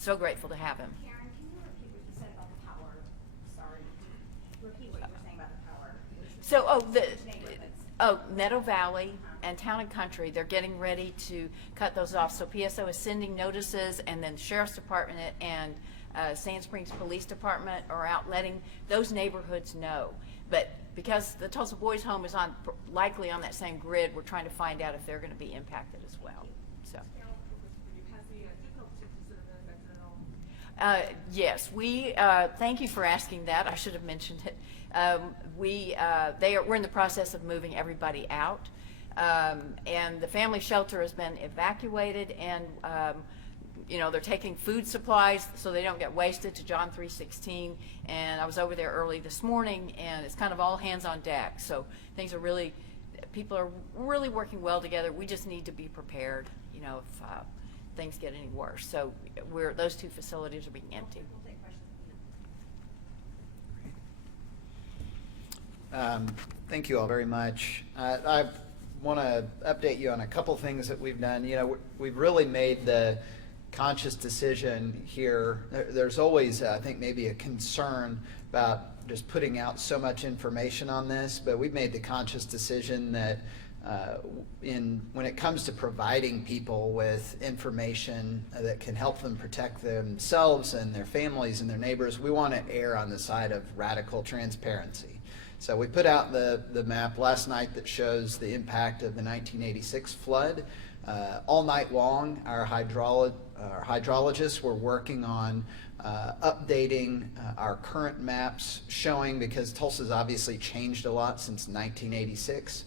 so grateful to have him. Karen, can you repeat what you said about the power? Sorry. Repeat what you were saying about the power. So, Neighborhoods. Meadow Valley and Town and Country, they're getting ready to cut those off. So PSO is sending notices, and then the Sheriff's Department and Sand Springs Police Department are out letting those neighborhoods know. But because the Tulsa Boys Home is likely on that same grid, we're trying to find out if they're going to be impacted as well. So. Yes, thank you for asking that. I should have mentioned it. We're in the process of moving everybody out, and the family shelter has been evacuated, and they're taking food supplies so they don't get wasted to John 3:16. And I was over there early this morning, and it's kind of all hands on deck. So people are really working well together. We just need to be prepared, if things get any worse. So those two facilities are being emptied. Thank you all very much. I want to update you on a couple things that we've done. We've really made the conscious decision here. There's always, I think, maybe a concern about just putting out so much information on this, but we've made the conscious decision that when it comes to providing people with information that can help them protect themselves and their families and their neighbors, we want to err on the side of radical transparency. So we put out the map last night that shows the impact of the 1986 flood. All night long, our hydrologists were working on updating our current maps, showing, because Tulsa's obviously changed a lot since 1986.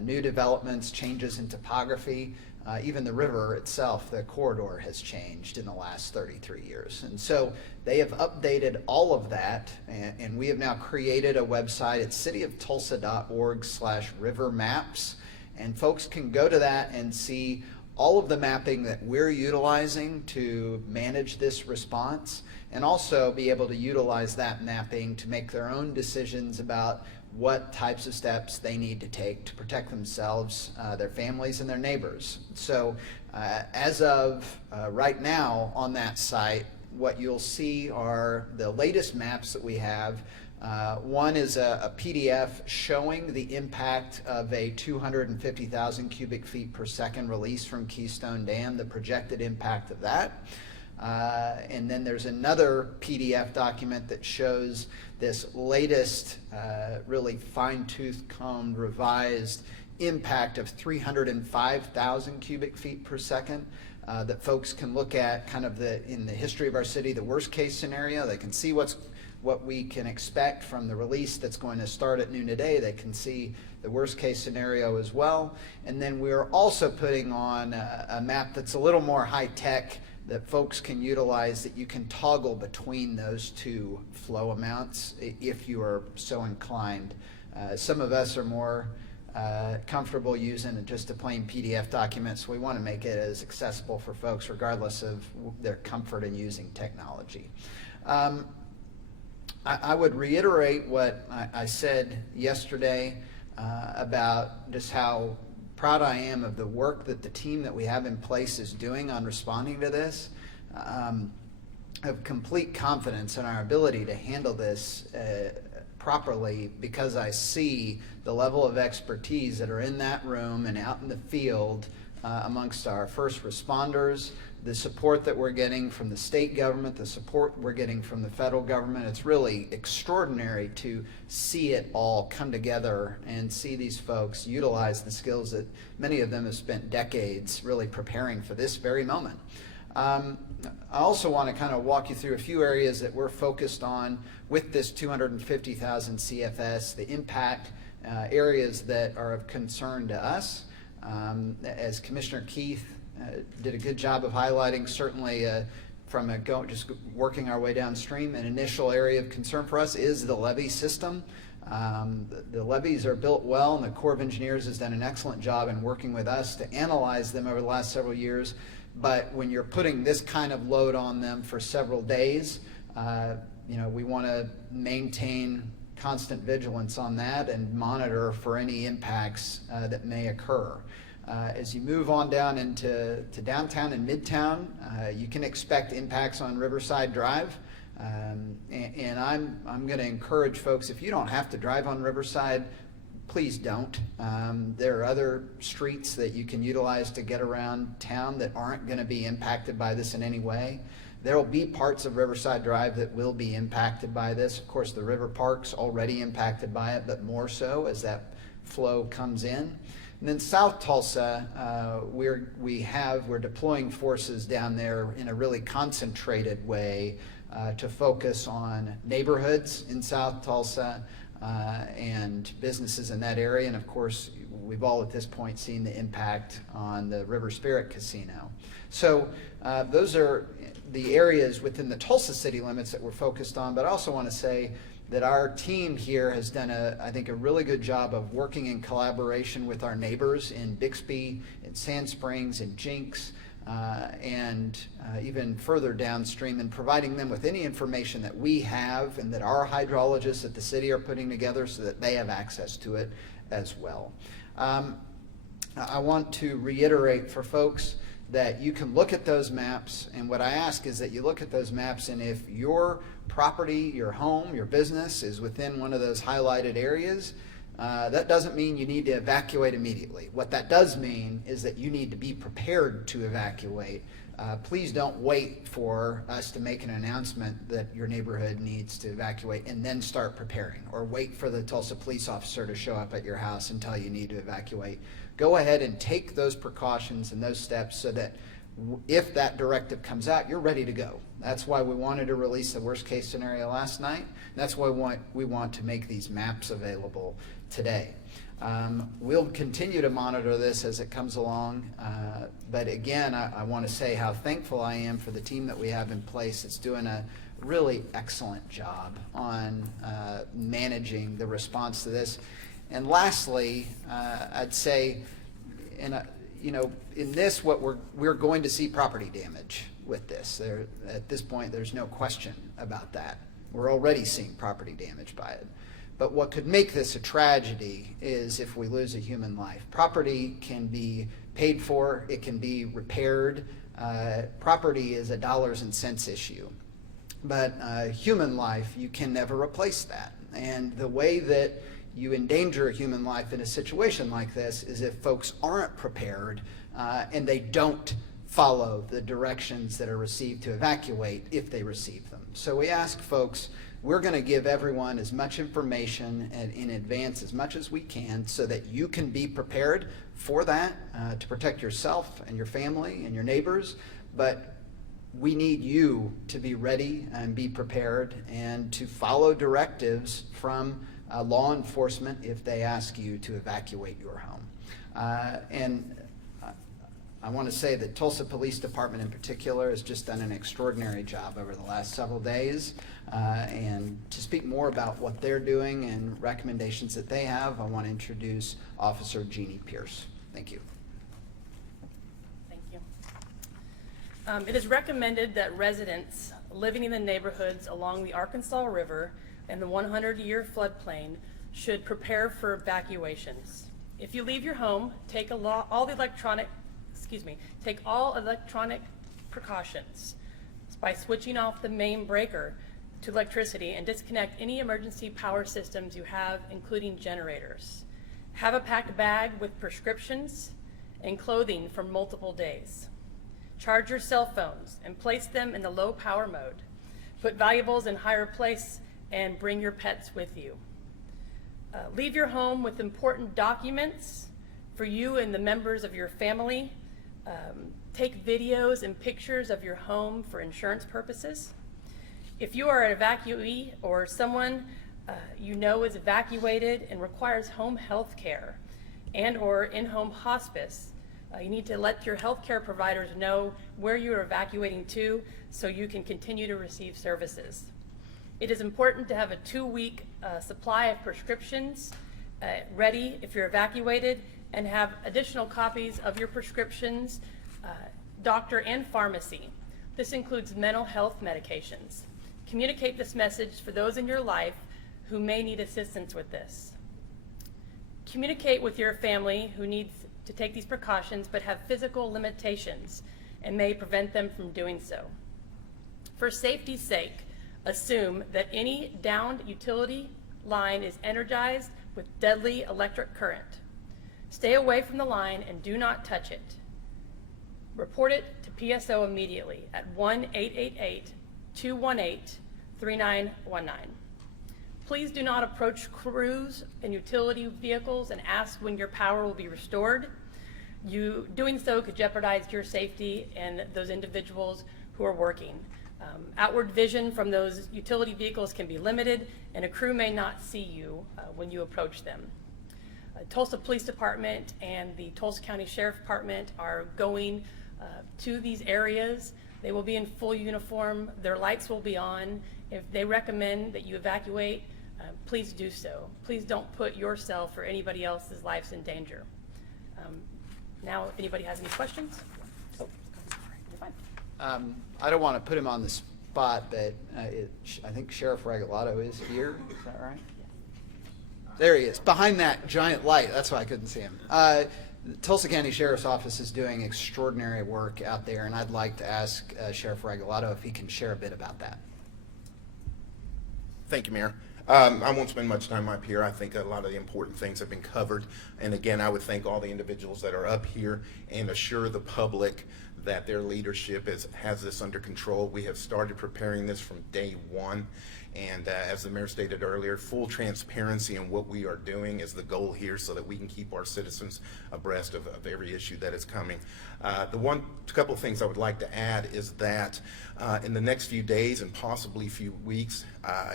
New developments, changes in topography, even the river itself, the corridor has changed in the last 33 years. And so they have updated all of that, and we have now created a website. It's cityoftulsa.org/rivermaps, and folks can go to that and see all of the mapping that we're utilizing to manage this response, and also be able to utilize that mapping to make their own decisions about what types of steps they need to take to protect themselves, their families, and their neighbors. So as of right now on that site, what you'll see are the latest maps that we have. One is a PDF showing the impact of a 250,000 cubic feet per second release from Keystone Dam, the projected impact of that. And then there's another PDF document that shows this latest, really fine-tooth combed, revised impact of 305,000 cubic feet per second that folks can look at kind of in the history of our city, the worst case scenario. They can see what we can expect from the release that's going to start at noon today. They can see the worst case scenario as well. And then we're also putting on a map that's a little more high tech that folks can utilize, that you can toggle between those two flow amounts if you are so inclined. Some of us are more comfortable using just a plain PDF document, so we want to make it as accessible for folks regardless of their comfort in using technology. I would reiterate what I said yesterday about just how proud I am of the work that the team that we have in place is doing on responding to this. I have complete confidence in our ability to handle this properly, because I see the level of expertise that are in that room and out in the field amongst our first responders, the support that we're getting from the state government, the support we're getting from the federal government. It's really extraordinary to see it all come together and see these folks utilize the skills that many of them have spent decades really preparing for this very moment. I also want to kind of walk you through a few areas that we're focused on with this 250,000 CFS, the impact areas that are of concern to us. As Commissioner Keith did a good job of highlighting, certainly from just working our way downstream, an initial area of concern for us is the levee system. The levees are built well, and the Corps of Engineers has done an excellent job in working with us to analyze them over the last several years. But when you're putting this kind of load on them for several days, we want to maintain constant vigilance on that and monitor for any impacts that may occur. As you move on down into downtown and midtown, you can expect impacts on Riverside Drive. And I'm going to encourage folks, if you don't have to drive on Riverside, please don't. There are other streets that you can utilize to get around town that aren't going to be impacted by this in any way. There will be parts of Riverside Drive that will be impacted by this. Of course, the River Park's already impacted by it, but more so as that flow comes in. And then South Tulsa, we're deploying forces down there in a really concentrated way to focus on neighborhoods in South Tulsa and businesses in that area. And of course, we've all at this point seen the impact on the River Spirit Casino. So those are the areas within the Tulsa city limits that we're focused on. But I also want to say that our team here has done, I think, a really good job of working in collaboration with our neighbors in Bixby, in Sand Springs, in Jinx, and even further downstream, and providing them with any information that we have and that our hydrologists at the city are putting together so that they have access to it as well. I want to reiterate for folks that you can look at those maps, and what I ask is that you look at those maps, and if your property, your home, your business is within one of those highlighted areas, that doesn't mean you need to evacuate immediately. What that does mean is that you need to be prepared to evacuate. Please don't wait for us to make an announcement that your neighborhood needs to evacuate and then start preparing, or wait for the Tulsa police officer to show up at your house and tell you need to evacuate. Go ahead and take those precautions and those steps so that if that directive comes out, you're ready to go. That's why we wanted to release the worst case scenario last night. That's why we want to make these maps available today. We'll continue to monitor this as it comes along, but again, I want to say how thankful I am for the team that we have in place. It's doing a really excellent job on managing the response to this. And lastly, I'd say, in this, what we're going to see property damage with this. At this point, there's no question about that. We're already seeing property damage by it. But what could make this a tragedy is if we lose a human life. Property can be paid for, it can be repaired. Property is a dollars and cents issue. But human life, you can never replace that. And the way that you endanger a human life in a situation like this is if folks aren't prepared and they don't follow the directions that are received to evacuate if they receive them. So we ask folks, we're going to give everyone as much information in advance as much as we can so that you can be prepared for that, to protect yourself and your family and your neighbors. But we need you to be ready and be prepared and to follow directives from law enforcement if they ask you to evacuate your home. And I want to say that Tulsa Police Department in particular has just done an extraordinary job over the last several days. And to speak more about what they're doing and recommendations that they have, I want to introduce Officer Jeannie Pierce. Thank you. Thank you. It is recommended that residents living in the neighborhoods along the Arkansas River and the 100-year floodplain should prepare for evacuations. If you leave your home, take all electronic precautions by switching off the main breaker to electricity and disconnect any emergency power systems you have, including generators. Have a packed bag with prescriptions and clothing for multiple days. Charge your cell phones and place them in the low power mode. Put valuables in higher place and bring your pets with you. Leave your home with important documents for you and the members of your family. Take videos and pictures of your home for insurance purposes. If you are an evacuee or someone you know is evacuated and requires home health care and or in-home hospice, you need to let your health care providers know where you are evacuating to so you can continue to receive services. It is important to have a 2-week supply of prescriptions ready if you're evacuated, and have additional copies of your prescriptions, doctor and pharmacy. This includes mental health medications. Communicate this message for those in your life who may need assistance with this. Communicate with your family who needs to take these precautions but have physical limitations and may prevent them from doing so. For safety's sake, assume that any downed utility line is energized with deadly electric current. Stay away from the line and do not touch it. Report it to PSO immediately at 1-888-218-3919. Please do not approach crews and utility vehicles and ask when your power will be restored. Doing so could jeopardize your safety and those individuals who are working. Outward vision from those utility vehicles can be limited, and a crew may not see you when you approach them. Tulsa Police Department and the Tulsa County Sheriff Department are going to these areas. They will be in full uniform. Their lights will be on. If they recommend that you evacuate, please do so. Please don't put yourself or anybody else's lives in danger. Now, if anybody has any questions? Oh, you're fine. I don't want to put him on the spot, but I think Sheriff Regalado is here. Is that right? There he is, behind that giant light. That's why I couldn't see him. The Tulsa County Sheriff's Office is doing extraordinary work out there, and I'd like to ask Sheriff Regalado if he can share a bit about that. Thank you, Mayor. I won't spend much time up here. I think a lot of the important things have been covered. And again, I would thank all the individuals that are up here and assure the public that their leadership has this under control. We have started preparing this from day one. And as the mayor stated earlier, full transparency in what we are doing is the goal here so that we can keep our citizens abreast of every issue that is coming. The couple of things I would like to add is that in the next few days and possibly few weeks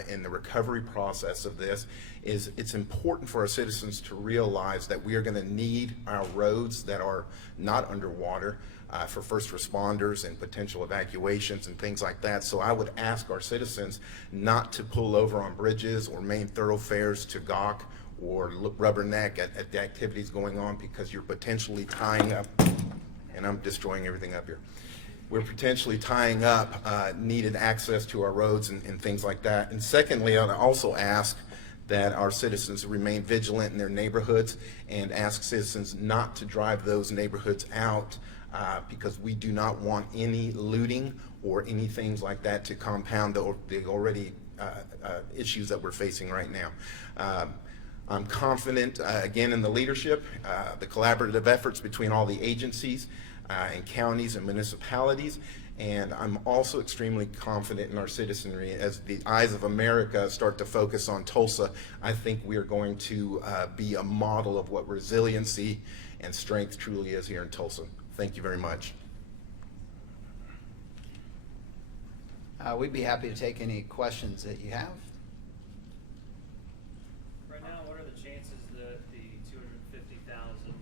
in the recovery process of this, it's important for our citizens to realize that we are going to need our roads that are not underwater for first responders and potential evacuations and things like that. So I would ask our citizens not to pull over on bridges or main thoroughfares to gawk or rubberneck at the activities going on, because you're potentially tying up, and I'm destroying everything up here. We're potentially tying up needed access to our roads and things like that. And secondly, I'd also ask that our citizens remain vigilant in their neighborhoods and ask citizens not to drive those neighborhoods out because we do not want any looting or any things like that to compound the already issues that we're facing right now. I'm confident, again, in the leadership, the collaborative efforts between all the agencies and counties and municipalities, and I'm also extremely confident in our citizenry. As the eyes of America start to focus on Tulsa, I think we are going to be a model of what resiliency and strength truly is here in Tulsa. Thank you very much. We'd be happy to take any questions that you have. Right now, what are the chances that the 250,000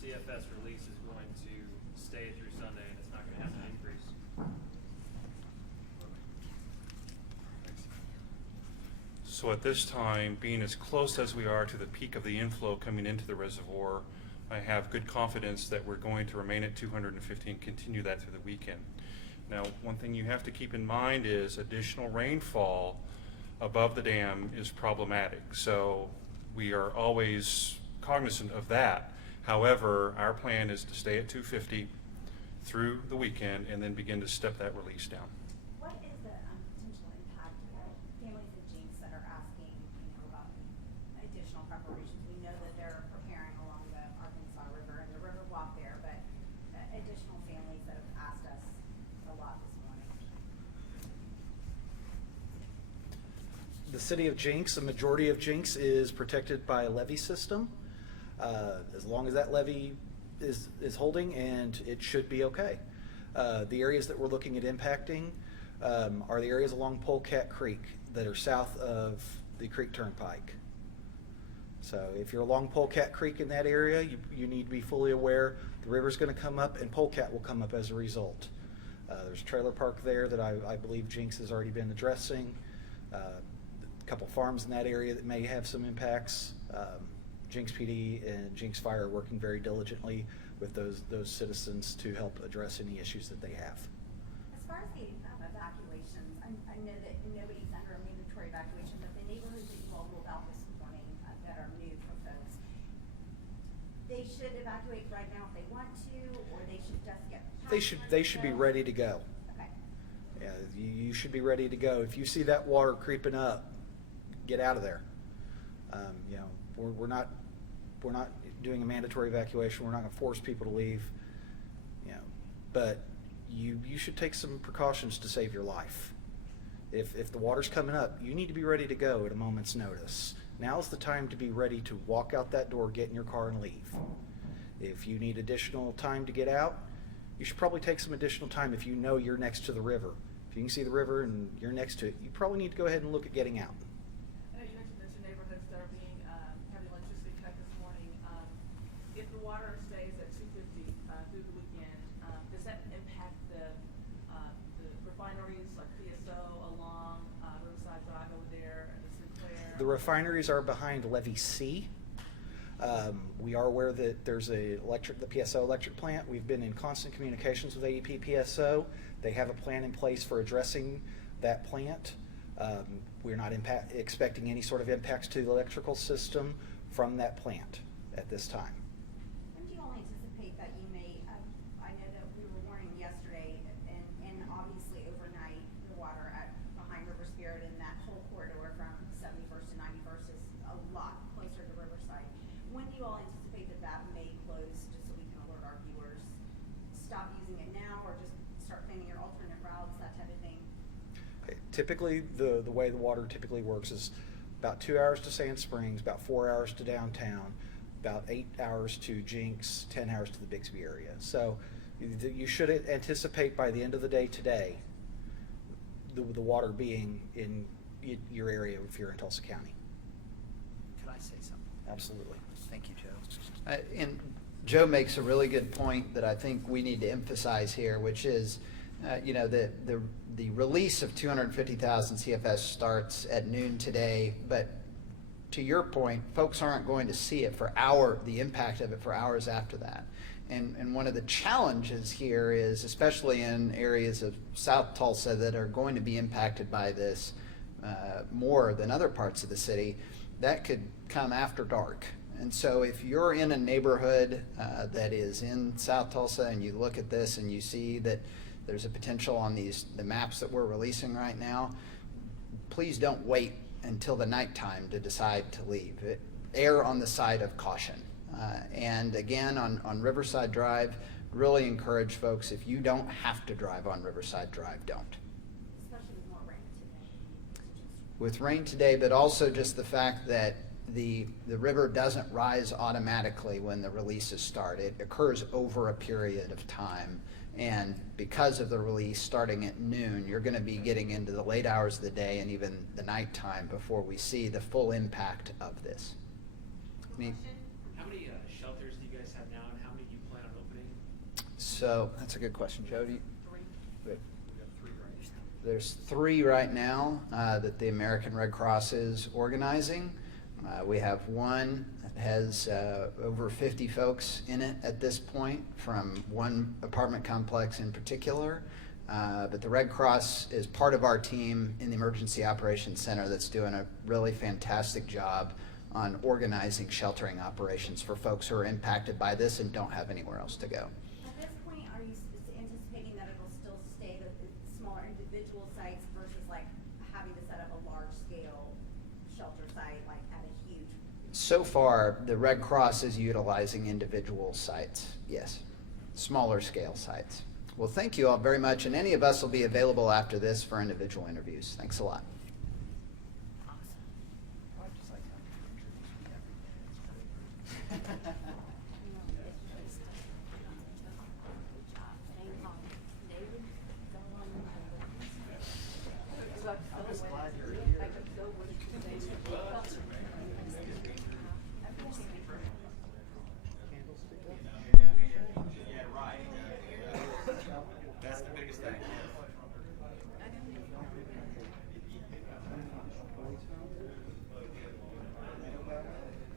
CFS release is going to stay through Sunday and it's not going to have an increase? So at this time, being as close as we are to the peak of the inflow coming into the reservoir, I have good confidence that we're going to remain at 250 and continue that through the weekend. Now, one thing you have to keep in mind is additional rainfall above the dam is problematic. So we are always cognizant of that. However, our plan is to stay at 250 through the weekend and then begin to step that release down. What is the potential impact of families in Jinx that are asking, about additional preparations? We know that they're preparing along the Arkansas River and the river walk there, but additional families that have asked us a lot this morning. The city of Jinx, the majority of Jinx is protected by a levee system. As long as that levee is holding, and it should be okay. The areas that we're looking at impacting are the areas along Polecat Creek that are south of the Creek Turnpike. So if you're along Polecat Creek in that area, you need to be fully aware the river's going to come up and Polecat will come up as a result. There's a trailer park there that I believe Jinx has already been addressing. A couple farms in that area that may have some impacts. Jinx PD and Jinx Fire are working very diligently with those citizens to help address any issues that they have. As far as the evacuations, I know that nobody's under a mandatory evacuation, but the neighborhoods that you all ruled out this morning that are new for folks, they they should evacuate right now if they want to, or they should just get? They should be ready to go. Okay. Yeah, you should be ready to go. If you see that water creeping up, get out of there. You know, we're not doing a mandatory evacuation. We're not going to force people to leave. You know, but you should take some precautions to save your life. If the water's coming up, you need to be ready to go at a moment's notice. Now's the time to be ready to walk out that door, get in your car, and leave. If you need additional time to get out, you should probably take some additional time if you know you're next to the river. If you can see the river and you're next to it, you probably need to go ahead and look at getting out. I know you mentioned there's some neighborhoods that are being, having electricity cut this morning. If the water stays at 250 through the weekend, does that impact the refineries like PSO along Riverside Drive over there, the Sinclair? The refineries are behind Levee C. We are aware that there's the PSO electric plant. We've been in constant communications with AEP PSO. They have a plan in place for addressing that plant. We're not expecting any sort of impacts to the electrical system from that plant at this time. When do you all anticipate that you may, I know that we were warning yesterday, and obviously overnight, the water behind River Spirit and that whole corridor from 71st to 91st is a lot closer to Riverside. When do you all anticipate that may close, just so we can alert our viewers? Stop using it now, or just start planning your alternate routes, that type of thing? Typically, the way the water typically works is about 2 hours to Sand Springs, about 4 hours to downtown, about 8 hours to Jinx, 10 hours to the Bixby area. So you should anticipate by the end of the day today the water being in your area if you're in Tulsa County. Could I say something? Absolutely. Thank you, Joe. And Joe makes a really good point that I think we need to emphasize here, which is, you know, the release of 250,000 CFS starts at noon today, but to your point, folks aren't going to see it the impact of it for hours after that. And one of the challenges here is, especially in areas of South Tulsa that are going to be impacted by this more than other parts of the city, that could come after dark. And so if you're in a neighborhood that is in South Tulsa and you look at this and you see that there's a potential on the maps that we're releasing right now, please don't wait until the nighttime to decide to leave. Err on the side of caution. And again, on Riverside Drive, really encourage folks, if you don't have to drive on Riverside Drive, don't. Especially with more rain today. With rain today, but also just the fact that the river doesn't rise automatically when the releases start. It occurs over a period of time. And because of the release starting at noon, you're going to be getting into the late hours of the day and even the nighttime before we see the full impact of this. How many shelters do you guys have now, and how many do you plan on opening? So that's a good question, Joe. We got 3 right now. There's 3 right now that the American Red Cross is organizing. We have one that has over 50 folks in it at this point from one apartment complex in particular. But the Red Cross is part of our team in the Emergency Operations Center that's doing a really fantastic job on organizing sheltering operations for folks who are impacted by this and don't have anywhere else to go. At this point, are you anticipating that it will still stay the smaller individual sites versus like having to set up a large scale shelter site like at a huge? So far, the Red Cross is utilizing individual sites, yes, smaller scale sites. Well, thank you all very much, and any of us will be available after this for individual interviews. Thanks a lot. That's the biggest thing.